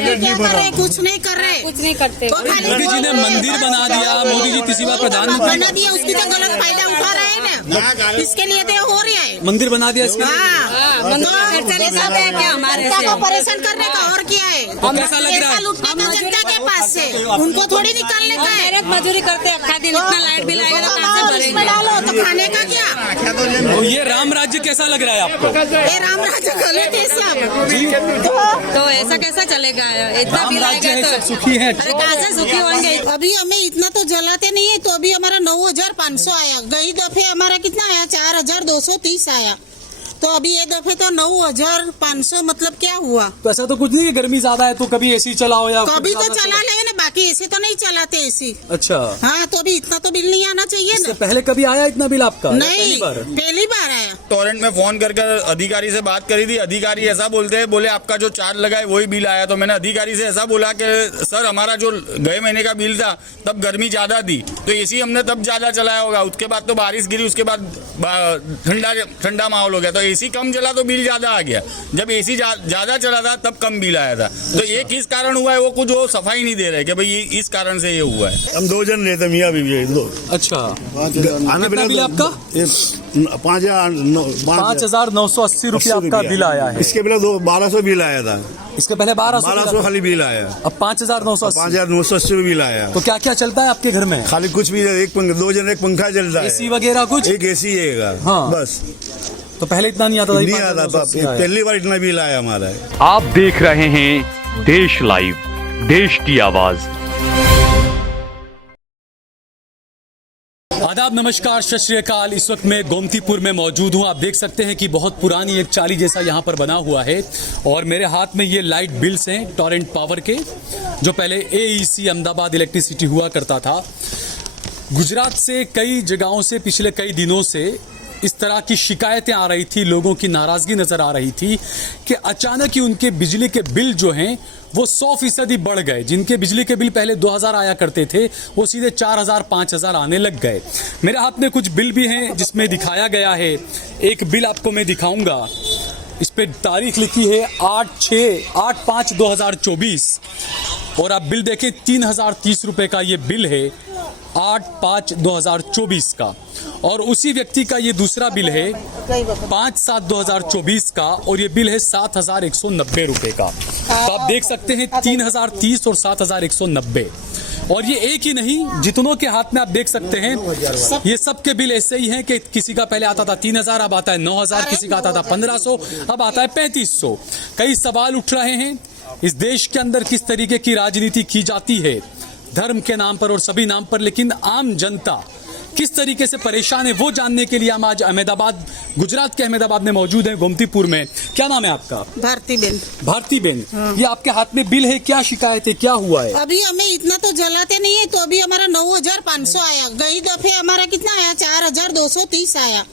कुछ नहीं कर रहे, कुछ नहीं करते। मोदी जी ने मंदिर बना दिया, मोदी जी तीसरी बार प्रधानमंत्री बना दिया, उसकी तो गलत फायदा उठा रहे हैं ना, इसके लिए तो हो रहा है। मंदिर बना दिया इसके लिए। क्या हमारे से परेशान करने का और क्या है? कैसा लग रहा है? लूटने का जनता के पास से, उनको थोड़ी निकालने का है। मेहनत मजदूरी करते हैं, अक्खा दिन इतना लाइट बिल आएगा तो कहाँ से उसमें भरेंगे? डालो तो खाने का क्या? तो ये राम राज्य कैसा लग रहा है आपको? ये राम राज्य गलत है सब। तो ऐसा कैसा चलेगा? इतना राम बिल राज्य है, आएगा सब तो सुखी है। अरे कहाँ से सुखी होंगे? अभी हमें इतना तो जलाते नहीं है, तो अभी हमारा 9,500 आया। गई दफे हमारा कितना आया? 4,230 आया। तो अभी ये दफे तो 9,500, मतलब क्या हुआ? तो ऐसा तो कुछ नहीं है, गर्मी ज्यादा है तो कभी एसी चलाओ या कभी तो चला ले ना, बाकी ऐसे तो नहीं चलाते एसी। अच्छा, हाँ, तो अभी इतना तो बिल नहीं आना चाहिए इससे ना। पहले कभी आया इतना बिल आपका? नहीं, पहली बार आया। टोरेंट में फोन कर अधिकारी से बात करी थी। अधिकारी ऐसा बोलते हैं, बोले आपका जो चार्ज लगा है वही बिल आया। तो मैंने अधिकारी से ऐसा बोला कि सर हमारा जो गए महीने का बिल था तब गर्मी ज्यादा थी तो एसी हमने तब ज्यादा चलाया होगा। उसके बाद तो बारिश गिरी, उसके बाद ठंडा माहौल हो गया तो एसी कम चला तो बिल ज्यादा आ गया। जब एसी ज्यादा चला था तब कम बिल आया था। तो ये किस कारण हुआ है वो कुछ वो सफाई नहीं दे रहे कि भाई इस कारण से ये हुआ है। हम 2 जन रहते, मियाँ बीवी दो। अच्छा, आना कितना बिल आपका? 5,980 रुपया आपका बिल आया है। इसके पहले 1,200 बिल आया था। इसके पहले 1200 खाली बिल आया। अब 5,980। 5,980 बिल आया। तो क्या क्या चलता है आपके घर में? खाली कुछ भी, 2 जन एक पंखा चलता है, एसी वगैरह कुछ? एक एसी है हाँ। बस। तो पहले इतना नहीं आता था? नहीं आता था, पहली बार इतना बिल आया हमारा। आप देख रहे हैं देश लाइव, देश की आवाज। आदाब, नमस्कार, सत श्री अकाल। इस वक्त मैं गोमतीपुर में मौजूद हूं। आप देख सकते हैं कि बहुत पुरानी एक चाली जैसा यहां पर बना हुआ है और मेरे हाथ में ये लाइट बिल्स हैं टोरेंट पावर के, जो पहले AEC अहमदाबाद इलेक्ट्रिसिटी हुआ करता था। गुजरात से कई जगहों से पिछले कई दिनों से इस तरह की शिकायतें आ रही थी, लोगों की नाराजगी नजर आ रही थी कि अचानक ही उनके बिजली के बिल जो हैं वो 100% बढ़ गए। जिनके बिजली के बिल पहले 2,000 आया करते थे वो सीधे 4,000 5,000 आने लग गए। मेरे हाथ में कुछ बिल भी हैं जिसमें दिखाया गया है। एक बिल आपको मैं दिखाऊंगा, इस पे तारीख लिखी है 8/5/2024 और आप बिल देखें 3,030 रुपए का ये बिल है 8/5/2024 का। और उसी व्यक्ति का ये दूसरा बिल है 5/7/2024 का और ये बिल है 7,190 रुपए का। तो आप देख सकते हैं 3,030 और 7,190। और ये एक ही नहीं, जितनों के हाथ में आप देख सकते हैं ये सब के बिल ऐसे ही हैं कि किसी का पहले आता था 3,000, अब आता है 9,000, किसी का आता था 1,500, अब आता है 3,500। कई सवाल उठ रहे हैं इस देश के अंदर किस तरीके की राजनीति की जाती है, धर्म के नाम पर और सभी नाम पर, लेकिन आम जनता किस तरीके से परेशान है वो जानने के लिए हम आज अहमदाबाद, गुजरात के अहमदाबाद में मौजूद हैं, गोमतीपुर में। क्या नाम है आपका? भारती बेन। भारती बेन, ये आपके हाथ में बिल है, क्या शिकायत है, क्या हुआ है? अभी हमें इतना तो जलाते नहीं है, तो अभी हमारा 9,500 आया। गई दफे हमारा कितना आया? 4,230 आया।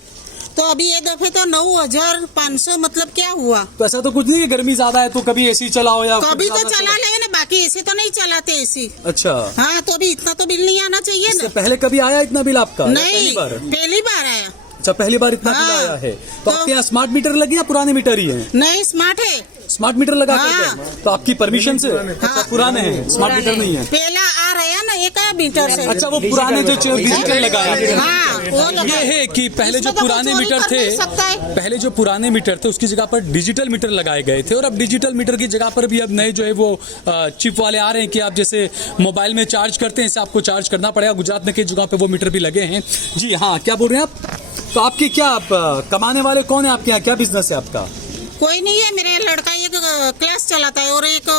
तो अभी ये दफे तो 9,500, मतलब क्या हुआ? तो ऐसा तो कुछ नहीं है, गर्मी ज्यादा है तो कभी एसी चलाओ या कभी तो चला ले ना, बाकी ऐसे तो नहीं चलाते एसी। अच्छा, हाँ, तो अभी इतना तो बिल नहीं आना चाहिए इससे ना। पहले कभी आया इतना बिल आपका? नहीं, पहली बार आया। अच्छा, पहली बार इतना बिल आया है। तो आपके यहाँ स्मार्ट मीटर लगे या पुराने मीटर ही हैं? नहीं, स्मार्ट है। स्मार्ट मीटर लगा हाँ। करते हैं? तो आपकी परमिशन से? अच्छा, पुराने हैं, स्मार्ट मीटर नहीं है। पहला आ रहा ना एक मीटर से। अच्छा, वो पुराने जो डिजिटल लगाया। हाँ, वो लगा। ये है कि पहले जो इसमें तो पुराने कोई मीटर चोरी कर नहीं सकता है। पहले जो पुराने मीटर थे उसकी जगह पर डिजिटल मीटर लगाए गए थे और अब डिजिटल मीटर की जगह पर भी अब नए जो है वो चिप वाले आ रहे हैं कि आप जैसे मोबाइल में चार्ज करते हैं, इससे आपको चार्ज करना पड़ेगा। गुजरात में कई जगह पे वो मीटर भी लगे हैं। जी हाँ, क्या बोल रहे हैं आप? तो आपके क्या, आप कमाने वाले कौन है आपके यहाँ? क्या बिजनेस है आपका? कोई नहीं है, मेरा लड़का एक क्लास चलाता है और एक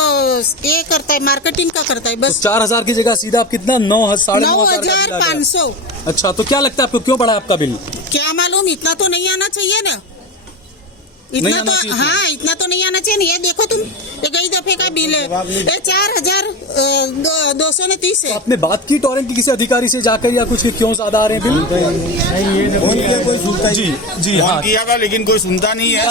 ये करता है, मार्केटिंग का करता है बस। तो 4,000 की जगह सीधा आप कितना 9,500। अच्छा, तो क्या लगता है आपको क्यों बढ़ा आपका बिल? क्या मालूम, इतना तो नहीं आना चाहिए ना। इतना तो हाँ, इतना तो नहीं आना चाहिए। ये देखो तुम, ये गई दफे का बिल है, ये 4,230 है। आपने बात की टोरेंट की किसी अधिकारी से जाकर या कुछ, क्यों ज्यादा आ रहे हैं बिल? जी जी हाँ, किया था लेकिन कोई सुनता नहीं है।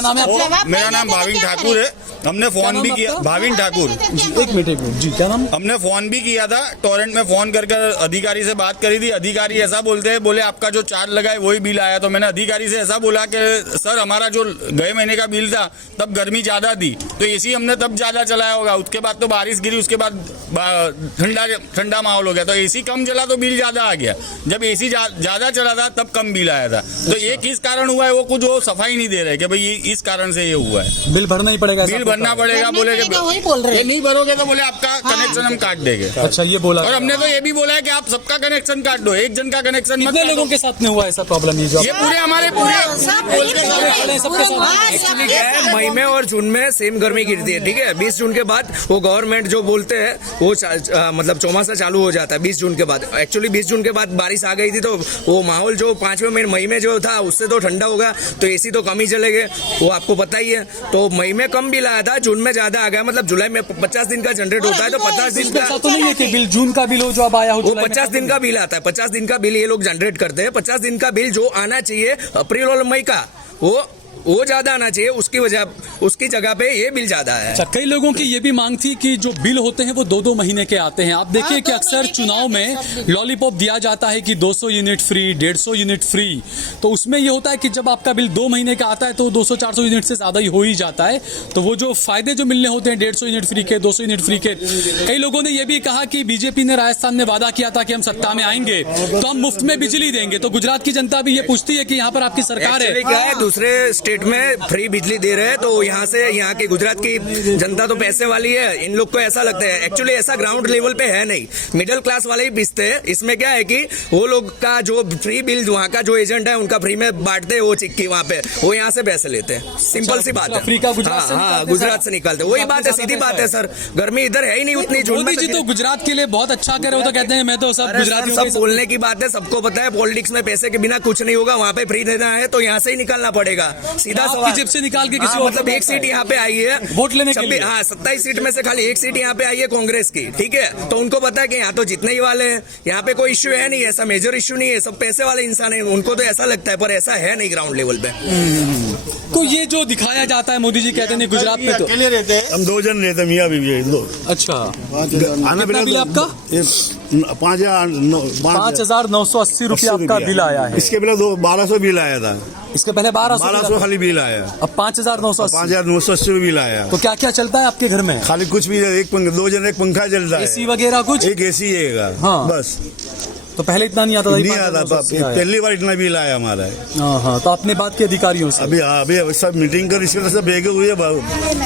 मेरा नाम भाविन ठाकुर है। हमने फोन भी किया, भाविन ठाकुर। एक मिनट जी, क्या नाम? हमने फोन भी किया था, टोरेंट में फोन कर अधिकारी से बात करी थी। अधिकारी ऐसा बोलते हैं, बोले आपका जो चार्ज लगा है वही बिल आया। तो मैंने अधिकारी से ऐसा बोला कि सर हमारा जो गए महीने का बिल था तब गर्मी ज्यादा थी तो एसी हमने तब ज्यादा ज्यादा चलाया होगा, उसके बाद तो बारिश गिरी, उसके बाद ठंडा ठंडा माहौल हो गया तो एसी कम चला तो बिल ज्यादा आ गया। जब एसी ज्यादा चला था तब कम बिल आया था। तो ये किस कारण हुआ है वो कुछ वो सफाई नहीं दे रहे कि भाई इस कारण से ये हुआ है। बिल भरना ही पड़ेगा, बिल भरना पड़ेगा, बोले वही बोल रहे ये हैं। नहीं भरोगे तो बोले आपका कनेक्शन हम काट देंगे। अच्छा ये बोला। और हमने तो ये भी बोला है कि आप सबका कनेक्शन काट दो, एक जन का कनेक्शन मत कितने काटो। लोगों के साथ में हुआ ऐसा प्रॉब्लम? ये पूरे हमारे पूरे एक्चुअली क्या है, मई में और जून में सेम गर्मी गिरती है, ठीक है। 20 जून के बाद वो गवर्नमेंट जो बोलते हैं वो मतलब चौमासा चालू हो जाता है 20 जून के बाद। एक्चुअली 20 जून के बाद बारिश आ गई थी तो वो माहौल जो 5वें मई में जो था उससे तो ठंडा होगा तो एसी तो कम ही चलेंगे, वो आपको पता ही है। तो मई में कम बिल आया था, जून में ज्यादा आ गया। मतलब जुलाई में 50 दिन का जनरेट होता है तो 50 दिन का ऐसा तो नहीं है कि बिल जून का बिल हो जो अब आया हो वो जुलाई में? 50 दिन का बिल आता है। 50 दिन का बिल ये लोग जनरेट करते हैं। 50 दिन का बिल जो आना चाहिए अप्रैल और मई का वो ज्यादा आना चाहिए, उसकी जगह पे ये बिल ज्यादा है। अच्छा, कई लोगों की ये भी मांग थी कि जो बिल होते हैं वो 2-2 महीने के आते हैं। आप देखिए कि अक्सर चुनाव में लॉलीपॉप दिया जाता है कि 200 यूनिट फ्री, 150 यूनिट फ्री। तो उसमें ये होता है कि जब आपका बिल 2 महीने का आता है तो 200-400 यूनिट से ज्यादा ही हो ही जाता है। तो वो जो फायदे जो मिलने होते हैं 150 यूनिट फ्री के, 200 यूनिट फ्री के। कई लोगों ने यह भी कहा कि बीजेपी ने राजस्थान में वादा किया था कि हम सत्ता में आएंगे तो हम मुफ्त में बिजली देंगे। तो गुजरात की जनता भी ये पूछती है कि यहाँ पर आपकी सरकार है, क्या है, दूसरे स्टेट में फ्री बिजली दे रहे हैं तो यहाँ की गुजरात की जनता तो पैसे वाली है। इन लोग को ऐसा लगता है, एक्चुअली ऐसा ग्राउंड लेवल पे है नहीं, मिडिल क्लास वाले ही पिसते हैं। इसमें क्या है कि वो लोग का जो फ्री बिल वहाँ का जो एजेंट है उनका फ्री में बांटते हैं वो चिक्की वहाँ पे, वो यहाँ से पैसे लेते हैं। सिंपल सी बात है। फ्री का गुजरात से हाँ, गुजरात से निकालते, वही बात है, सीधी बात है सर। गर्मी इधर है ही नहीं उतनी। मोदी जी तो गुजरात के लिए बहुत अच्छा कर रहे हो तो कहते हैं मैं तो सब गुजराती सब बोलने की बात है, सबको पता है पॉलिटिक्स में पैसे के बिना कुछ नहीं होगा। वहाँ पे फ्री देना है तो यहाँ से ही निकालना पड़ेगा, सीधा सवाल। जेब से निकाल के किसी मतलब एक सीट यहाँ पे आई है वोट लेने के लिए। हाँ, 27 सीट में से खाली एक सीट यहाँ पे आई है कांग्रेस की, ठीक है। तो उनको पता है कि यहाँ तो जीतने ही वाले हैं, यहाँ पे कोई इश्यू है नहीं, ऐसा मेजर इश्यू नहीं है, सब पैसे वाले इंसान है। उनको तो ऐसा लगता है पर ऐसा है नहीं ग्राउंड लेवल पे। तो ये जो दिखाया जाता है, मोदी जी कहते हैं गुजरात में तो अकेले रहते हैं, हम 2 जन रहते हैं, मियाँ बीवी 2। अच्छा, आना कितना बिल आपका? 5,980 रुपया आपका बिल आया है। इसके पहले 1200 बिल आया था, इसके पहले 1200 खाली बिल आया। अब 5,980। 5,980 बिल आया। तो क्या क्या चलता है आपके घर में? खाली कुछ भी 2 जन एक पंखा चलता है, एसी वगैरह कुछ? एक एसी है हाँ। बस। तो पहले इतना नहीं आता था? नहीं आता था, पहली बार इतना बिल आया हमारा है। हाँ, तो आपने बात की अधिकारियों से? अभी सब मीटिंग कर इसके लिए सब भेगे हुए हैं,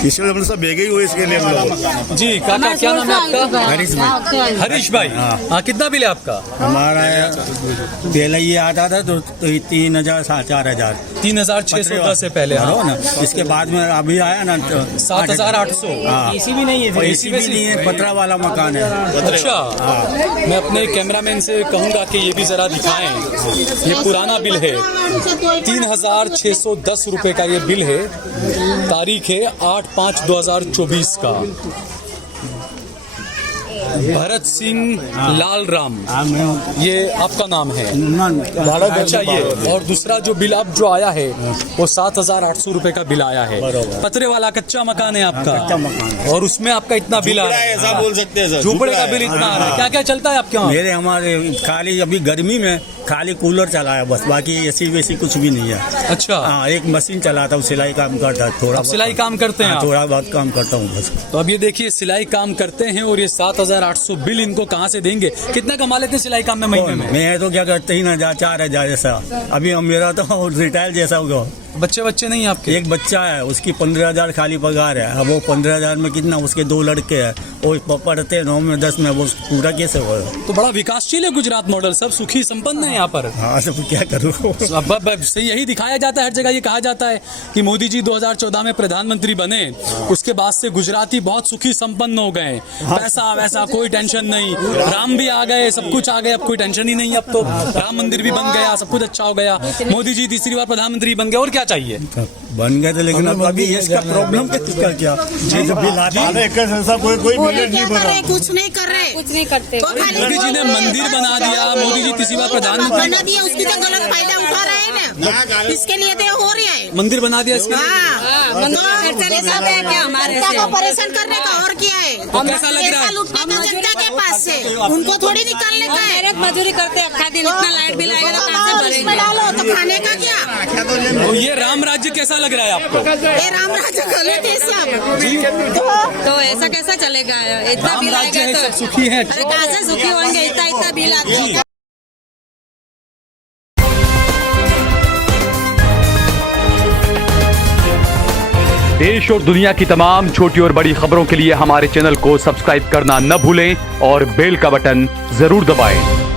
इसके लिए हम सब भेगे हुए इसके लिए हम लोग। जी काका, क्या नाम है आपका? हरीश भाई। हरीश भाई, हाँ, कितना बिल है आपका? हमारा पहले ये आता था तो 3,000 4,000 3,610 से पहले। हो ना, इसके बाद में अभी आया ना 7,800। एसी भी नहीं है, एसी भी नहीं है, पतरा वाला मकान है। अच्छा, मैं अपने कैमरामैन से कहूंगा कि ये भी जरा दिखाएं। ये पुराना बिल है, 3,610 रुपए का ये बिल है। तारीख है 8/5/2024 का। भरत सिंह लाल राम, ये आपका नाम है? अच्छा, ये और दूसरा जो बिल अब जो आया है वो 7,800 रुपए का बिल आया है। पतरे वाला कच्चा मकान है आपका? कच्चा मकान। और उसमें आपका इतना बिल आ रहा है? ऐसा बोल सकते हैं सर, झूपड़े का बिल इतना आ रहा है। क्या क्या चलता है आपके वहाँ? मेरे हमारे खाली अभी गर्मी में खाली कूलर चला है बस, बाकी एसी वेसी कुछ भी नहीं है। अच्छा, हाँ, एक मशीन चलाता हूँ, सिलाई काम करता है थोड़ा। आप सिलाई काम करते हैं? थोड़ा बहुत काम करता हूँ बस। तो अब ये देखिए सिलाई काम करते हैं और ये 7,800 बिल इनको कहाँ से देंगे? कितना कमा लेते हैं सिलाई काम में महीने में? मैं तो क्या करते ही ना 4,000 जैसा। अभी मेरा तो रिटायर जैसा होगा। बच्चे नहीं आपके? एक बच्चा है, उसकी 15,000 खाली पगार है। अब वो 15,000 में कितना, उसके 2 लड़के हैं, वो पढ़ते हैं 9 में 10 में, वो पूरा कैसे होगा? तो बड़ा विकासशील है गुजरात मॉडल, सब सुखी संपन्न है यहाँ पर। हाँ, सब क्या करूँ। अब सही यही दिखाया जाता है, हर जगह ये कहा जाता है कि मोदी जी 2014 में प्रधानमंत्री बने, उसके बाद से गुजराती बहुत सुखी संपन्न हो गए। पैसा वैसा कोई टेंशन नहीं, राम भी आ गए, सब कुछ आ गए, अब कोई टेंशन ही नहीं। अब तो राम मंदिर भी बन गया, सब कुछ अच्छा हो गया। मोदी जी तीसरी बार प्रधानमंत्री बन गए, और क्या चाहिए? बन गए थे, लेकिन अभी इसका प्रॉब्लम क्या? कोई मिनट नहीं बना, कुछ नहीं कर रहे, कुछ नहीं करते। मोदी जी ने मंदिर बना दिया, मोदी जी तीसरी बार प्रधानमंत्री बना दिया, उसकी तो गलत फायदा उठा रहे हैं ना, इसके लिए तो हो रहा है। मंदिर बना दिया इसके लिए। क्या हमारे से? परेशान करने का और क्या है? कैसा लग रहा है? लूटने का जनता के पास से, उनको थोड़ी निकालने का है। मेहनत मजदूरी करते हैं, आखा दिन इतना लाइट बिल आएगा तो कहाँ से भरेंगे? डालो तो खाने का क्या? तो ये राम राज्य कैसा लग रहा है आपको? ये राम राज्य गलत है सब। तो ऐसा कैसा चलेगा? इतना राम बिल राज्य है, आएगा सब तो सुखी है। अरे कहाँ से सुखी होंगे? इतना बिल आता है। देश और दुनिया की तमाम छोटी और बड़ी खबरों के लिए हमारे चैनल को सब्सक्राइब करना न भूलें और बेल का बटन जरूर दबाएं।